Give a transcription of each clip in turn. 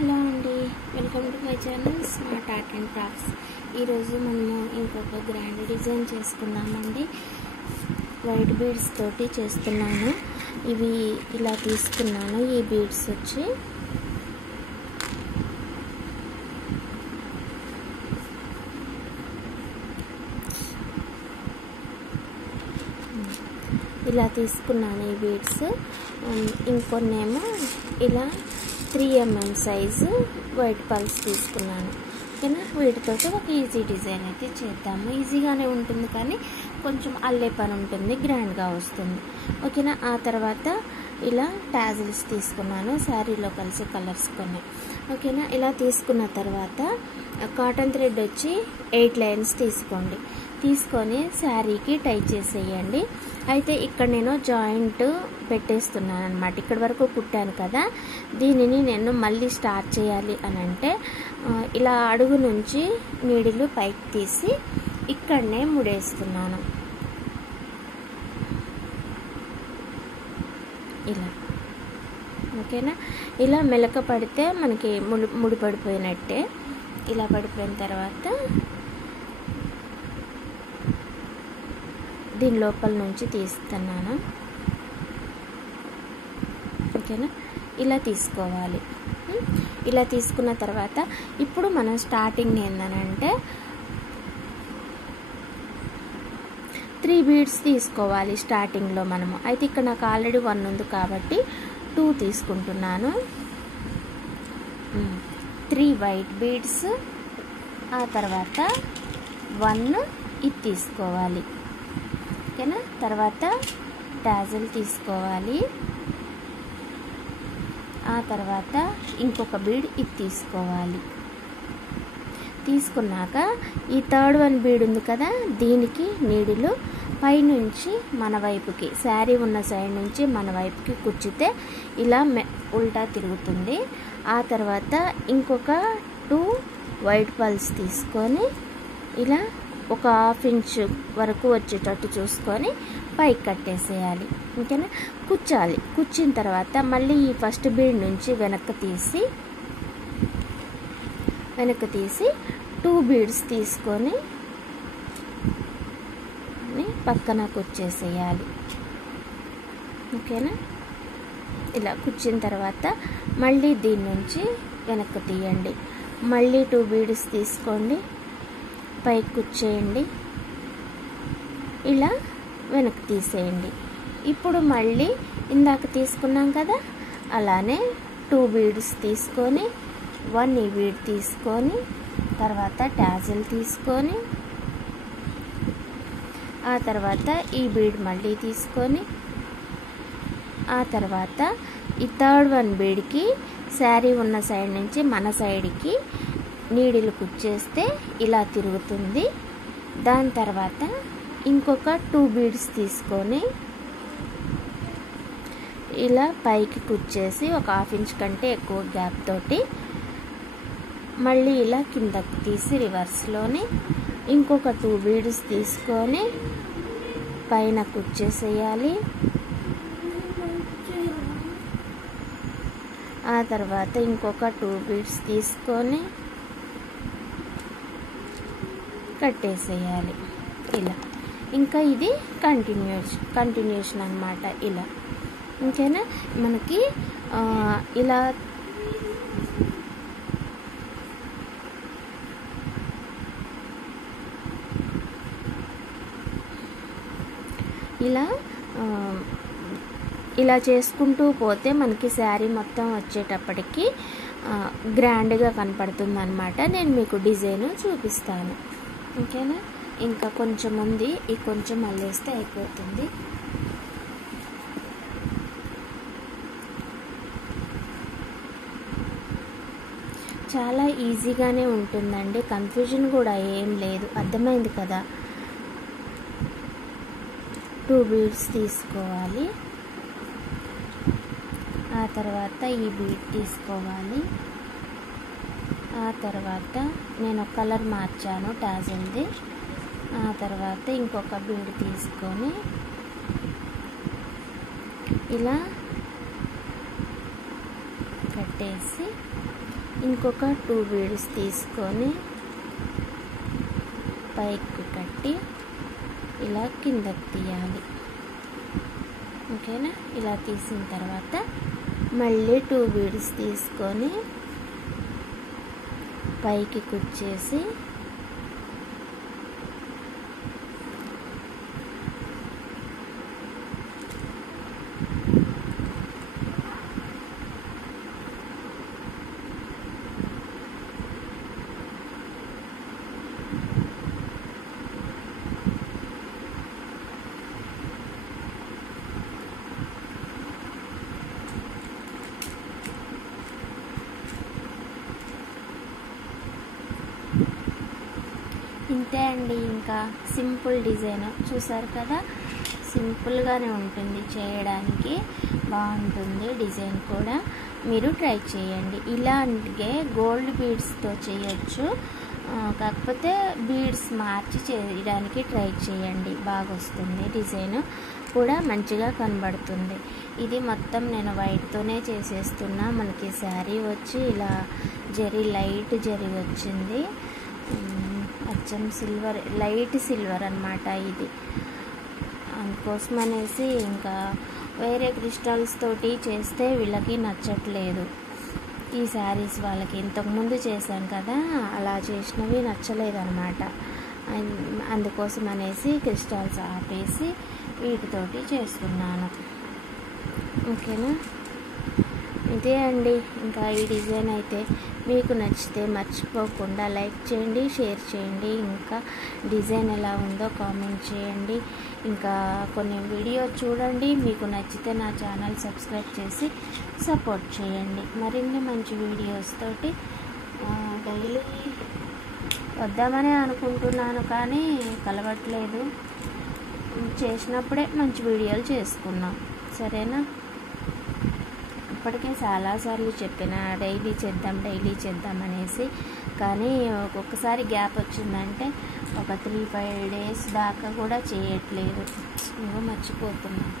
Hello అండి, welcome to my channel smart art and crafts. ఈరోజు మనము ఇంకొక గ్రాండ్ డిజైన్ చేసుకున్నామండి. వైట్ బీడ్స్ తోటి చేస్తున్నాను. ఇవి ఇలా తీసుకున్నాను. ఈ బీడ్స్ వచ్చి ఇలా తీసుకున్నాను. ఈ బీడ్స్ ఇంకొన్నేమో ఇలా 3 mm సైజు వైట్ పల్స్ తీసుకున్నాను. ఓకేనా, వీటితో ఒక ఈజీ డిజైన్ అయితే చేద్దాము. ఈజీగానే ఉంటుంది, కానీ కొంచెం అల్లే పని ఉంటుంది, గ్రాండ్గా వస్తుంది. ఓకేనా, ఆ తర్వాత ఇలా టాజిల్స్ తీసుకున్నాను, శారీలో కలిసి కలర్స్ కొన్ని. ఓకేనా, ఇలా తీసుకున్న తర్వాత కాటన్ థ్రెడ్ వచ్చి 8 లైన్స్ తీసుకోండి. తీసుకొని శారీకి టై చేసేయండి. అయితే ఇక్కడ నేను జాయింట్ పెట్టేస్తున్నాను అనమాట. ఇక్కడ వరకు కుట్టాను కదా, దీనిని నేను మళ్ళీ స్టార్ట్ చేయాలి అని అంటే ఇలా అడుగు నుంచి నీడిలు పైకి తీసి ఇక్కడనే ముడేస్తున్నాను. ఇలా ఓకేనా, ఇలా మెలక పడితే మనకి ముడి పడిపోయినట్టే. ఇలా పడిపోయిన తర్వాత దీని లోపల నుంచి తీస్తున్నాను. ఓకేనా, ఇలా తీసుకోవాలి. ఇలా తీసుకున్న తర్వాత ఇప్పుడు మనం స్టార్టింగ్ ఏందనంటే 3 బీడ్స్ తీసుకోవాలి స్టార్టింగ్లో మనము. అయితే ఇక్కడ నాకు ఆల్రెడీ 1 ఉంది కాబట్టి 2 తీసుకుంటున్నాను. 3 వైట్ బీడ్స్, ఆ తర్వాత 1 ఇది తీసుకోవాలి. ఓకేనా, తర్వాత టాజిల్ తీసుకోవాలి. ఆ తర్వాత ఇంకొక బీడ్ ఇది తీసుకోవాలి. తీసుకున్నాక ఈ 3rd 1 బీడ్ ఉంది కదా, దీనికి నీడిలు పైనుంచి మన వైపుకి, శారీ ఉన్న సైడ్ నుంచి మన వైపుకి కుచ్చితే ఇలా ఉల్టా తిరుగుతుంది. ఆ తర్వాత ఇంకొక 2 వైట్ పల్స్ తీసుకొని ఇలా ఒక 1/2 ఇంచ్ వరకు వచ్చేటట్టు చూసుకొని పైకి కట్టేసేయాలి. ఓకేనా, కుచ్చాలి. కుచ్చిన తర్వాత మళ్ళీ ఈ ఫస్ట్ బీడ్ నుంచి వెనక్కి తీసి 2 బీడ్స్ తీసుకొని పక్కన కుచ్చేసేయాలి. ఓకేనా, ఇలా కుచ్చిన తర్వాత మళ్ళీ దీని నుంచి వెనక్కి తీయండి. మళ్ళీ 2 బీడ్స్ తీసుకోండి, పైకి కుచ్చేయండి, ఇలా వెనక్కి తీసేయండి. ఇప్పుడు మళ్ళీ ఇందాక తీసుకున్నాం కదా, అలానే 2 బీడ్స్ తీసుకొని 1 ఈ బీడ్ తీసుకొని తర్వాత టాజిల్ తీసుకొని ఆ తర్వాత ఈ బీడ్ మళ్ళీ తీసుకొని ఆ తర్వాత ఈ 3rd 1 బీడ్కి శారీ ఉన్న సైడ్ నుంచి మన సైడ్కి నీడిలు కుచ్చేస్తే ఇలా తిరుగుతుంది. దాని తర్వాత ఇంకొక 2 బీడ్స్ తీసుకొని ఇలా పైకి కుచ్చేసి ఒక 1/2 ఇంచ్ కంటే ఎక్కువ గ్యాప్ తోటి మళ్ళీ ఇలా కిందకి తీసి రివర్స్లోని ఇంకొక 2 బీడ్స్ తీసుకొని పైన కుచ్చేసేయాలి. ఆ తర్వాత ఇంకొక 2 బీడ్స్ తీసుకొని కట్టేసేయాలి. ఇలా ఇంకా ఇది కంటిన్యూషన్ అన్నమాట. ఇలా ఇంకేనా, మనకి ఇలా ఇలా చేసుకుంటూ పోతే మనకి శారీ మొత్తం వచ్చేటప్పటికి గ్రాండ్గా కనపడుతుంది అన్నమాట. నేను మీకు డిజైన్ చూపిస్తాను. ఓకేనా, ఇంకా కొంచెం ఉంది, ఈ కొంచెం అల్లేస్తే అయిపోతుంది. చాలా ఈజీగానే ఉంటుందండి, కన్ఫ్యూజన్ కూడా ఏం లేదు. అర్థమైంది కదా. 2 బీడ్స్ తీసుకోవాలి. ఆ తర్వాత ఈ బీడ్ తీసుకోవాలి. ఆ తర్వాత నేను కలర్ మార్చాను టాజిల్ది. ఆ తర్వాత ఇంకొక బీడ్ తీసుకొని ఇలా కట్ పెట్టేసి ఇంకొక 2 బీడ్స్ తీసుకొని పైకి కట్టి ఇలా కిందకి తీయాలి. ఓకేనా? ఇలా తీసిన తర్వాత మళ్ళీ 2 బీడ్స్ తీసుకొని పైకి కుచ్చేసి ఇంతే అండి. ఇంకా సింపుల్ డిజైన్ చూసారు కదా, సింపుల్గానే ఉంటుంది, చేయడానికి బాగుంటుంది. డిజైన్ కూడా మీరు ట్రై చేయండి. ఇలాంటిదే గోల్డ్ బీడ్స్తో చేయొచ్చు, కాకపోతే బీడ్స్ మార్చి చేయడానికి ట్రై చేయండి, బాగా వస్తుంది. డిజైన్ కూడా మంచిగా కనబడుతుంది. ఇది మొత్తం నేను వైట్తోనే చేసేస్తున్నా. మనకి శారీ వచ్చి ఇలా జరీ లైట్ జరీ వచ్చింది, అచ్చం సిల్వర్, లైట్ సిల్వర్ అన్నమాట ఇది. అందుకోసం అనేసి ఇంకా వేరే క్రిస్టల్స్ తోటి చేస్తే వీళ్ళకి నచ్చట్లేదు ఈ శారీస్. వాళ్ళకి ఇంతకుముందు చేశాను కదా, అలా చేసినవి నచ్చలేదు అనమాట. అందుకోసం అనేసి క్రిస్టల్స్ ఆపేసి వీటితోటి చేస్తున్నాను. ఓకేనా? ఇదే అండి. ఇంకా ఈ డిజైన్ అయితే మీకు నచ్చితే మర్చిపోకుండా లైక్ చేయండి, షేర్ చేయండి. ఇంకా డిజైన్ ఎలా ఉందో కామెంట్ చేయండి. ఇంకా కొన్ని వీడియో చూడండి, మీకు నచ్చితే నా ఛానల్ సబ్స్క్రైబ్ చేసి సపోర్ట్ చేయండి. మరిన్ని మంచి వీడియోస్ తోటి డైలీ వద్దామని అనుకుంటున్నాను, కానీ కలవట్లేదు. చేసినప్పుడే మంచి వీడియోలు చేసుకున్నాం, సరేనా? ఇప్పటికే చాలాసార్లు చెప్పిన డైలీ చేద్దాం అనేసి, కానీ ఒక్కొక్కసారి గ్యాప్ వచ్చిందంటే ఒక 3-5 డేస్ దాకా కూడా చేయట్లేదు, ఇంకా మర్చిపోతున్నాను.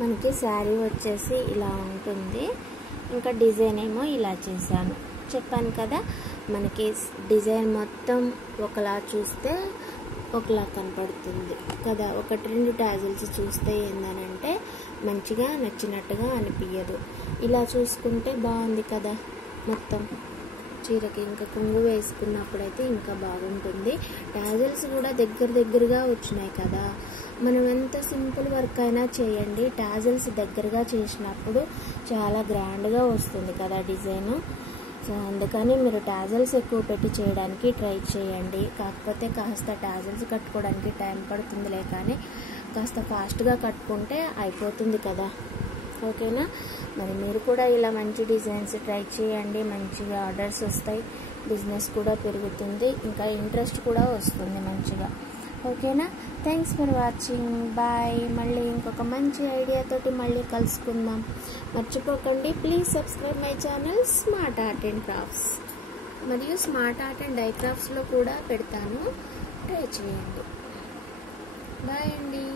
మనకి శారీ వచ్చేసి ఇలా ఉంటుంది. ఇంకా డిజైన్ ఏమో ఇలా చేశాను, చెప్పాను కదా. మనకి డిజైన్ మొత్తం ఒకలా చూస్తే ఒకలా కనపడుతుంది కదా. 1-2 టాజిల్స్ చూస్తే ఏందనంటే మంచిగా నచ్చినట్టుగా అనిపించదు. ఇలా చూసుకుంటే బాగుంది కదా. మొత్తం చీరకి ఇంకా కొంగు వేసుకున్నప్పుడైతే ఇంకా బాగుంటుంది. టాజిల్స్ కూడా దగ్గరగా వచ్చినాయి కదా. మనం ఎంత సింపుల్ వర్క్ అయినా చేయండి, టాజిల్స్ దగ్గరగా చేసినప్పుడు చాలా గ్రాండ్గా వస్తుంది కదా డిజైన్. సో అందుకని మీరు టాజిల్స్ ఎక్కువ పెట్టి చేయడానికి ట్రై చేయండి. కాకపోతే కాస్త టాజిల్స్ కట్టుకోవడానికి టైం పడుతుందిలే, కానీ కాస్త ఫాస్ట్గా కట్టుకుంటే అయిపోతుంది కదా. ఓకేనా? మరి మీరు కూడా ఇలా మంచి డిజైన్స్ ట్రై చేయండి, మంచిగా ఆర్డర్స్ వస్తాయి, బిజినెస్ కూడా పెరుగుతుంది, ఇంకా ఇంట్రెస్ట్ కూడా వస్తుంది మంచిగా. ఓకేనా? Thanks for watching. బాయ్. మళ్ళీ ఇంకొక మంచి ఐడియాతోటి మళ్ళీ కలుసుకుందాం. మర్చిపోకండి, please subscribe my channel smart art and crafts. మరియు స్మార్ట్ ఆర్ట్ అండ్ డై క్రాఫ్ట్స్లో కూడా పెడతాను, ట్రై చేయండి. బాయ్ అండి.